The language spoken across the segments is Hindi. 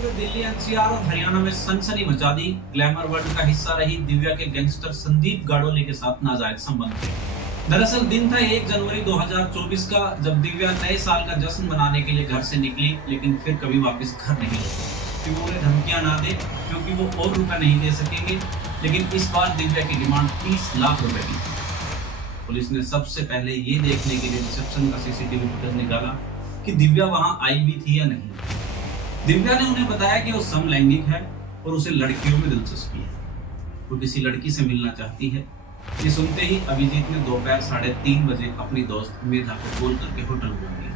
पूरे दिल्ली एनसीआर और हरियाणा में सनसनी मचा दी। ग्लैमर वर्ल्ड का हिस्सा रही दिव्या के गैंगस्टर संदीप गाड़ोली के साथ नाजायज संबंध थे। दरअसल दिन था 1 जनवरी 2024 का, जब दिव्या नए साल का जश्न मनाने के लिए घर से निकली, लेकिन फिर कभी वापस घर नहीं लौटी कि वो उन्हें धमकियां ना दे, क्योंकि वो और रुपए नहीं दे सकेंगे। लेकिन इस बार दिव्या की डिमांड 30 लाख रुपए की थी। पुलिस ने सबसे पहले ये देखने के लिए रिसेप्शन का सीसीटीवी फुटेज निकाला कि दिव्या वहां आई भी थी या नहीं। दिव्या ने उन्हें बताया कि वो समलैंगिक है और उसे लड़कियों में दिलचस्पी है, वो किसी लड़की से मिलना चाहती है। ये सुनते ही अभिजीत ने दोपहर 3:30 बजे अपनी दोस्त मेधा को कॉल करके होटल बुला लिया।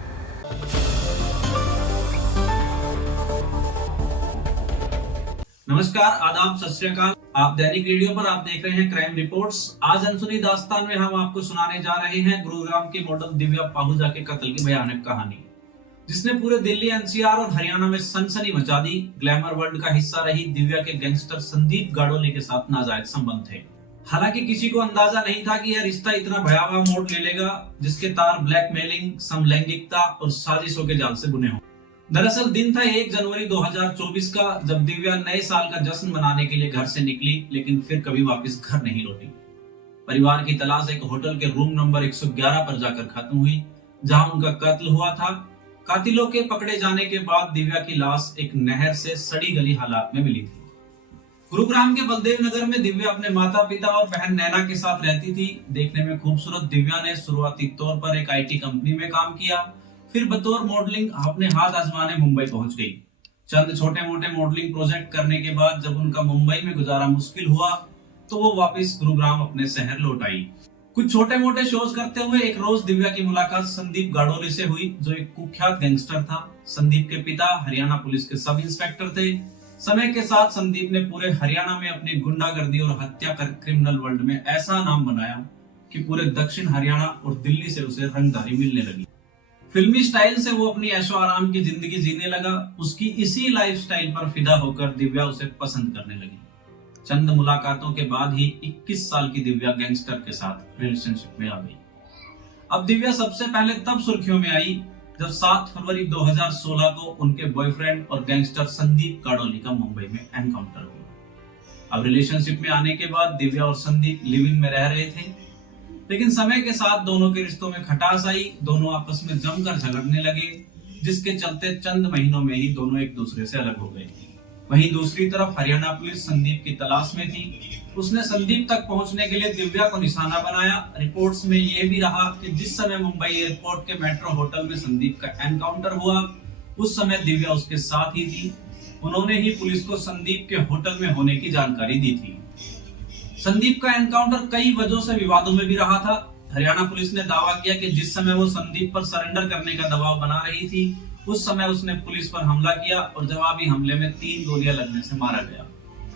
नमस्कार, आदाब, सत श्री अकाल। आप दैनिक रेडियो पर आप देख रहे हैं क्राइम रिपोर्ट्स। आज अनसुनी दास्तान में हम आपको सुनाने जा रहे हैं गुरुग्राम की मॉडल दिव्या पाहुजा के कत्ल की भयानक कहानी, जिसने पूरे दिल्ली एनसीआर और हरियाणा में सनसनी मचा दी। ग्लैमर वर्ल्ड का हिस्सा रही दिव्या के गैंगस्टर संदीप गाड़ोली के साथ नाजायज संबंध थे। हालांकि किसी को अंदाजा नहीं था कि यह रिश्ता इतना भयावह मोड़ ले लेगा, जिसके तार ब्लैकमेलिंग, समलैंगिकता और साजिशों के जाल से बुने हों। दरअसल दिन था 1 जनवरी 2024 का, जब दिव्या नए साल का जश्न मनाने के लिए घर से निकली, लेकिन फिर कभी वापस घर नहीं लौटी। परिवार की तलाश एक होटल के रूम नंबर 111 पर जाकर खत्म हुई, जहां उनका कत्ल हुआ था। कातिलों के पकड़े जाने के बाद दिव्या की लाश एक नहर से सड़ी गली हालात में मिली थी। गुरुग्राम के बलदेव नगर में दिव्या अपने माता पिता और बहन नैना के साथ रहती थी। देखने में खूबसूरत दिव्या ने शुरुआती तौर पर एक आईटी कंपनी में काम किया, फिर बतौर मॉडलिंग अपने हाथ आजमाने मुंबई पहुंच गई। चंद छोटे मोटे मॉडलिंग प्रोजेक्ट करने के बाद जब उनका मुंबई में गुजारा मुश्किल हुआ, तो वो वापस गुरुग्राम अपने शहर लौट आई। कुछ छोटे मोटे शोज करते हुए एक रोज दिव्या की मुलाकात संदीप गाड़ोली से हुई, जो एक कुख्यात गैंगस्टर था। संदीप के पिता हरियाणा पुलिस के सब इंस्पेक्टर थे। समय के साथ संदीप ने पूरे हरियाणा में अपनी गुंडागर्दी और हत्या कर क्रिमिनल वर्ल्ड में ऐसा नाम बनाया कि पूरे दक्षिण हरियाणा और दिल्ली से उसे रंगदारी मिलने लगी। फिल्मी स्टाइल से वो अपनी ऐशो आराम की जिंदगी जीने लगा। उसकी इसी लाइफस्टाइल पर फिदा होकर दिव्या उसे पसंद करने लगी। चंद मुलाकातों के बाद ही 21 साल की दिव्या गैंगस्टर के साथ रिलेशनशिप में आ गई। अब दिव्या सबसे पहले तब सुर्खियों में आई जब 7 फरवरी 2016 को उनके बॉयफ्रेंड और गैंगस्टर संदीप गाड़ोली का मुंबई में एनकाउंटर हुआ। अब रिलेशनशिप में आने के बाद दिव्या और संदीप लिव इन में रह रहे थे, लेकिन समय के साथ दोनों के रिश्तों में खटास आई। दोनों आपस में जमकर झगड़ने लगे, जिसके चलते चंद महीनों में ही दोनों एक दूसरे से अलग हो गए। वहीं दूसरी तरफ हरियाणा पुलिस संदीप की तलाश में थी। उसने संदीप तक पहुंचने के लिए दिव्या को निशाना बनाया। रिपोर्ट्स में यह भी रहा कि जिस समय मुंबई एयरपोर्ट के मेट्रो होटल में संदीप का एनकाउंटर हुआ, उस समय दिव्या उसके साथ ही थी। उन्होंने ही पुलिस को संदीप के होटल में होने की जानकारी दी थी। संदीप का एनकाउंटर कई वजहों से विवादों में भी रहा था। हरियाणा पुलिस ने दावा किया कि जिस समय वो संदीप पर सरेंडर करने का दबाव बना रही थी, उस समय उसने पुलिस पर हमला किया और जवाबी हमले में 3 गोलियां लगने से मारा गया।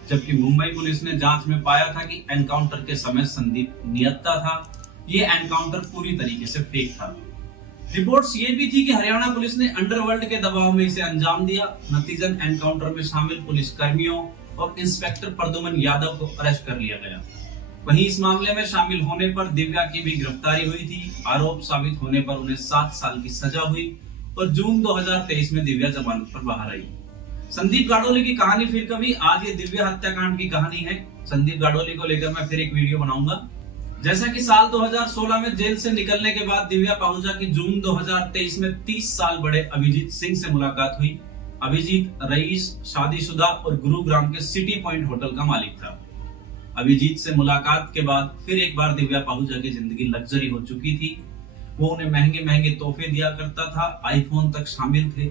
जबकि मुंबई पुलिस ने जांच में पाया था कि एनकाउंटर के समय संदीप निहत्था था। ये एनकाउंटर पूरी तरीके से फेक था। रिपोर्ट्स ये भी थी कि हरियाणा पुलिस ने अंडरवर्ल्ड के दबाव में इसे अंजाम दिया। नतीजन एनकाउंटर में शामिल पुलिस कर्मियों और इंस्पेक्टर प्रद्युमन यादव को अरेस्ट कर लिया गया। वहीं इस मामले में शामिल होने पर दिव्या की भी गिरफ्तारी हुई थी। आरोप साबित होने पर उन्हें 7 साल की सजा हुई और जून 2023 में दिव्या जमानत पर बाहर आई। संदीप गाड़ोली की कहानी फिर कभी। आज ये दिव्या हत्याकांड की कहानी है। संदीप गाड़ोली को लेकर मैं फिर एक वीडियो बनाऊंगा। जैसा कि साल 2016 में जेल से निकलने के बाद दिव्या पाहुजा की जून 2023 में 30 साल बड़े अभिजीत सिंह से मुलाकात हुई। अभिजीत रईस, शादीशुदा और गुरुग्राम के सिटी पॉइंट होटल का मालिक था। अभिजीत से मुलाकात के बाद फिर एक बार दिव्या पाहुजा की जिंदगी लग्जरी हो चुकी थी। वो उन्हें महंगे महंगे तोहफे दिया करता था, आईफोन तक शामिल थे।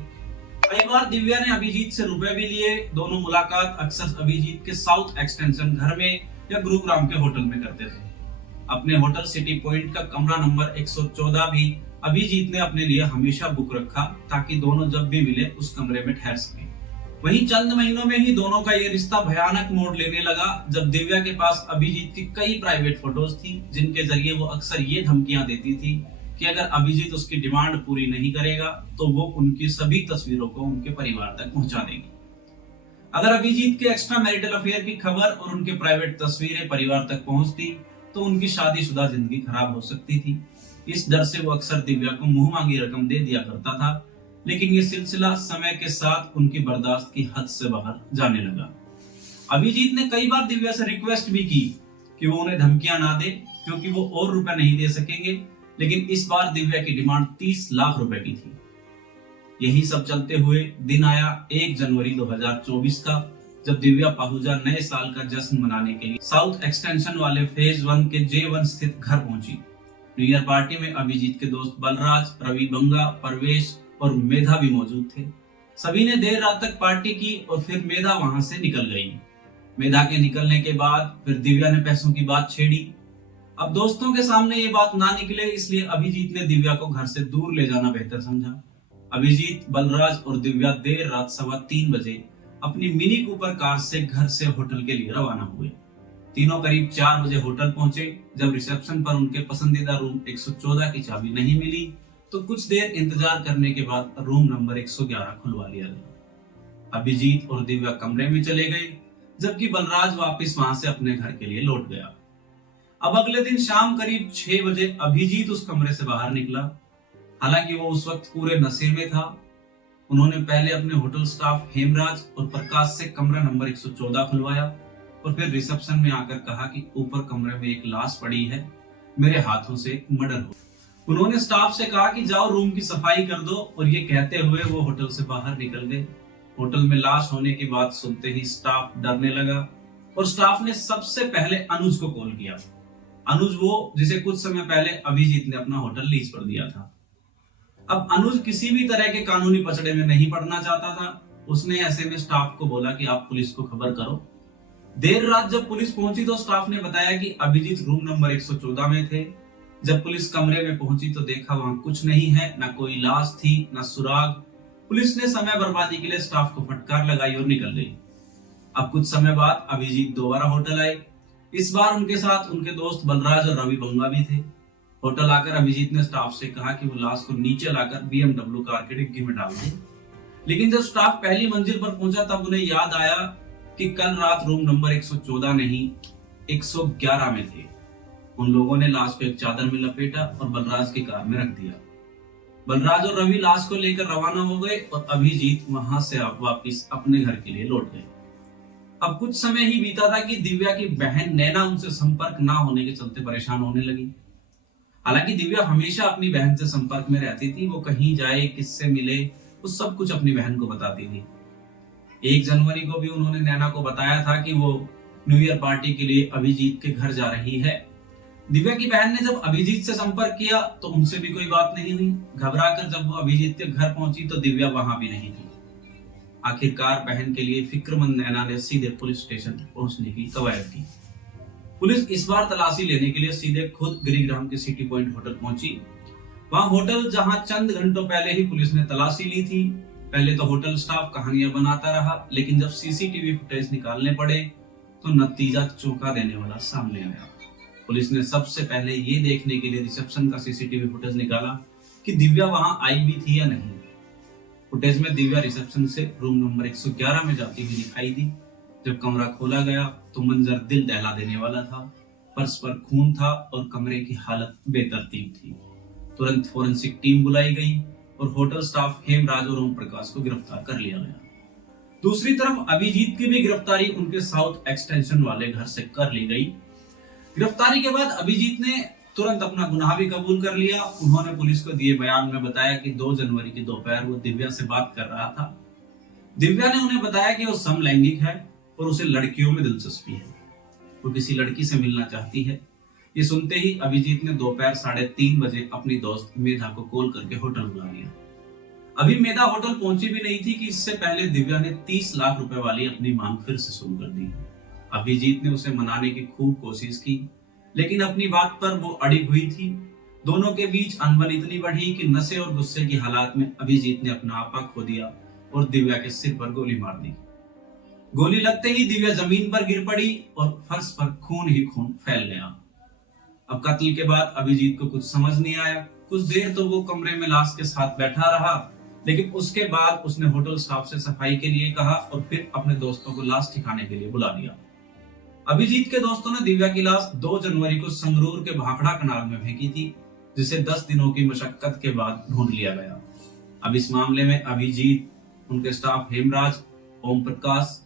कई बार दिव्या ने अभिजीत से रुपए भी लिए। दोनों मुलाकात अक्सर अभिजीत के साउथ एक्सटेंशन घर में या गुरुग्राम के होटल में करते थे। अपने होटल सिटी पॉइंट का कमरा नंबर 114 भी अभिजीत ने अपने लिए हमेशा बुक रखा, ताकि दोनों जब भी मिले उस कमरे में ठहर सके। वहीं चंद महीनों में ही दोनों का ये रिश्ता भयानक मोड़ लेने लगा, जब दिव्या के पास अभिजीत की कई प्राइवेट फोटोज थी, जिनके जरिए वो अक्सर ये धमकियां देती थी कि अगर अभिजीत उसकी डिमांड पूरी नहीं करेगा तो वो उनकी सभी तस्वीरों को उनके परिवार तक पहुंचा देगी। अगर अभिजीत के एक्स्ट्रा मैरिटल अफेयर की खबर और उनके प्राइवेट तस्वीरें परिवार तक पहुंचती तो उनकी शादीशुदा जिंदगी खराब हो सकती थी। इस डर से वो अक्सर दिव्या को मुंह मांगी रकम दे दिया करता था, लेकिन ये सिलसिला समय के साथ उनकी बर्दाश्त की हद से बाहर जाने लगा। अभिजीत ने कई बार दिव्या से रिक्वेस्ट भी की कि वो उन्हें धमकियां ना दे, क्योंकि वो और रुपए नहीं दे सकेंगे, लेकिन इस बार दिव्या की डिमांड 30 लाख रुपए की थी। यही सब चलते हुए दिन आया 1 जनवरी 2024 का, जब दिव्या पाहुजा नए साल का जश्न मनाने के लिए साउथ एक्सटेंशन वाले फेज 1 के J1 स्थित घर पहुंची। न्यू ईयर पार्टी में अभिजीत के दोस्त बलराज, रवि बंगा, परवेश और मेधा भी मौजूद थे। सभी ने देर रात तक पार्टी की और फिर मेधा वहां से निकल गई। मेधा के निकलने के बाद फिर दिव्या ने पैसों की बात छेड़ी। अब दोस्तों के सामने ये बात ना निकले, इसलिए अभिजीत ने दिव्या को घर से दूर ले जाना बेहतर समझा। अभिजीत, बलराज और दिव्या देर रात 3:15 बजे अपनी मिनी कूपर कार से घर से होटल के लिए रवाना हुए। तीनों करीब 4 बजे होटल पहुंचे। जब रिसेप्शन पर उनके पसंदीदा रूम 114 की चाबी नहीं मिली, तो कुछ देर इंतजार करने के बाद रूम नंबर 111 खुलवा लिया गया। अभिजीत और दिव्या कमरे में चले गए, जबकि बलराज वापस वहां से अपने घर के लिए लौट गया। अब अगले दिन शाम करीब 6 बजे अभिजीत उस कमरे से बाहर निकला। हालांकि वो उस वक्त पूरे नशे में था। उन्होंने पहले अपने होटल स्टाफ हेमराज और प्रकाश से कमरा नंबर 114 खुलवाया और फिर रिसेप्शन में आकर कहा कि ऊपर कमरे में एक लाश पड़ी है, मेरे हाथों से मर्डर हो। उन्होंने स्टाफ से कहा कि जाओ रूम की सफाई कर दो, और ये कहते हुए वो होटल से बाहर निकल गए। होटल में लाश होने की बात सुनते ही स्टाफ डरने लगा और स्टाफ ने सबसे पहले अनुज को कॉल किया। अनुज वो जिसे कुछ समय पहले अभिजीत ने अपना होटल लीज पर दिया था। अब अनुज किसी भी तरह के कानूनी पचड़े में नहीं पड़ना चाहता था। उसने ऐसे में स्टाफ को बोला कि आप पुलिस को खबर करो। देर रात जब पुलिस पहुंची तो स्टाफ ने बताया कि अभिजीत रूम नंबर 114 में थे। जब पुलिस कमरे में पहुंची तो देखा वहां कुछ नहीं है, ना कोई लाश थी, ना सुराग। पुलिस ने समय बर्बादी के लिए स्टाफ को फटकार लगाई और निकल गई। अब कुछ समय बाद अभिजीत दोबारा होटल आए। इस बार उनके साथ उनके दोस्त बलराज और रवि बंगा भी थे। होटल आकर अभिजीत ने स्टाफ से कहा कि वो लाश को नीचे लाकर BMW कार के डिग्गी में डाल दे। लेकिन जब स्टाफ पहली मंजिल पर पहुंचा तब उन्हें याद आया कि कल रात रूम नंबर 114 नहीं 111 में थे। उन लोगों ने लाश को एक चादर में लपेटा और बलराज की कार में रख दिया। बलराज और रवि लाश को लेकर रवाना हो गए और अभिजीत वहां से वापिस अपने घर के लिए लौट गए। अब कुछ समय ही बीता था कि दिव्या की बहन नैना उनसे संपर्क ना होने के चलते परेशान होने लगी। हालांकि दिव्या हमेशा अपनी बहन से संपर्क में रहती थी। वो कहीं जाए, किससे मिले, वो सब कुछ अपनी बहन को बताती थी। 1 जनवरी को भी उन्होंने नैना को बताया था कि वो न्यू ईयर पार्टी के लिए अभिजीत के घर जा रही है। दिव्या की बहन ने जब अभिजीत से संपर्क किया तो उनसे भी कोई बात नहीं हुई। घबराकर जब वो अभिजीत के घर पहुंची तो दिव्या वहां भी नहीं थी। आखिरकार बहन के लिए फिक्रमंद नैना ने सीधे पुलिस स्टेशन पहुंचने की कवायद की। पुलिस इस बार तलाशी लेने के लिए सीधे खुद गिरिग्राम के सिटी पॉइंट होटल पहुंची। वहां होटल जहां चंद घंटों पहले ही पुलिस ने तलाशी ली थी। पहले तो होटल स्टाफ कहानियां बनाता रहा, लेकिन जब सीसीटीवी फुटेज निकालने पड़े तो नतीजा चौंका देने वाला सामने आया। पुलिस ने सबसे पहले ये देखने के लिए रिसेप्शन का सीसीटीवी फुटेज निकाला कि दिव्या वहां आई भी थी या नहीं। फुटेज में दिव्या रिसेप्शन से रूम नंबर 111 में जाती हुई दिखाई दी। जब कमरा खोला गया तो मंजर दिल दहला देने वाला था। फर्श पर खून था और कमरे की हालत बेतरतीब थी। तुरंत फोरेंसिक टीम बुलाई गई और होटल स्टाफ हेमराज और ओम प्रकाश को गिरफ्तार कर लिया गया। दूसरी तरफ अभिजीत की भी गिरफ्तारी उनके साउथ एक्सटेंशन वाले घर से कर ली गई। गिरफ्तारी के बाद अभिजीत ने तुरंत अपना गुनाह भी कबूल कर लिया। उन्होंने पुलिस को दिए बयान में बताया कि 2 जनवरी की दोपहर वो दिव्या से बात कर रहा था। दिव्या ने उन्हें बताया कि वो समलैंगिक है और उसे लड़कियों में दिलचस्पी है। वो किसी लड़की से मिलना चाहती है। ये सुनते ही अभिजीत ने दोपहर 3:30 बजे अपनी दोस्त मेधा को कॉल करके होटल बुला लिया। अभी मेधा होटल पहुंची भी नहीं थी कि इससे पहले दिव्या ने 30 लाख रुपए वाली अपनी मांग फिर से शुरू कर दी। अभिजीत ने उसे मनाने की खूब कोशिश की, लेकिन अपनी बात पर वो अड़ी हुई थी। दोनों के बीच अनबन इतनी बढ़ी कि नशे और गुस्से की हालात में अभिजीत ने अपना आपा खो दिया और दिव्या के सिर पर गोली मार दी। गोली लगते ही दिव्या जमीन पर गिर पड़ी और फर्श पर खून ही खून फैल गया। अब कत्ल के बाद अभिजीत को कुछ समझ नहीं आया। कुछ देर तो वो कमरे में लाश के साथ बैठा रहा, लेकिन उसके बाद उसने होटल स्टाफ से सफाई के लिए कहा और फिर अपने दोस्तों को लाश ठिकाने के लिए बुला लिया। अभिजीत के दोस्तों ने दिव्या की लाश 2 जनवरी को संगरूर के भाखड़ा कनाल में फेंकी थी, जिसे 10 दिनों की मशक्कत के बाद ढूंढ लिया गया। अब इस मामले में अभिजीत, उनके स्टाफ हेमराज, ओम प्रकाश,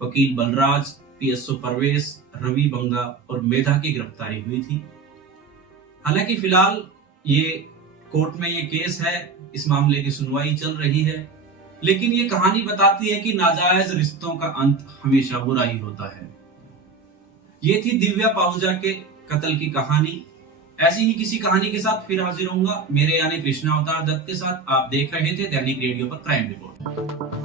वकील बलराज, पीएसओ परवेश, रवि बंगा और मेधा की गिरफ्तारी हुई थी। हालांकि फिलहाल ये कोर्ट में ये केस है, इस मामले की सुनवाई चल रही है, लेकिन ये कहानी बताती है कि नाजायज रिश्तों का अंत हमेशा बुरा ही होता है। ये थी दिव्या पाहुजा के कत्ल की कहानी। ऐसी ही किसी कहानी के साथ फिर हाजिर होऊंगा, मेरे यानी कृष्णा अवतार दत्त के साथ। आप देख रहे थे दैनिक रेडियो पर क्राइम रिपोर्ट।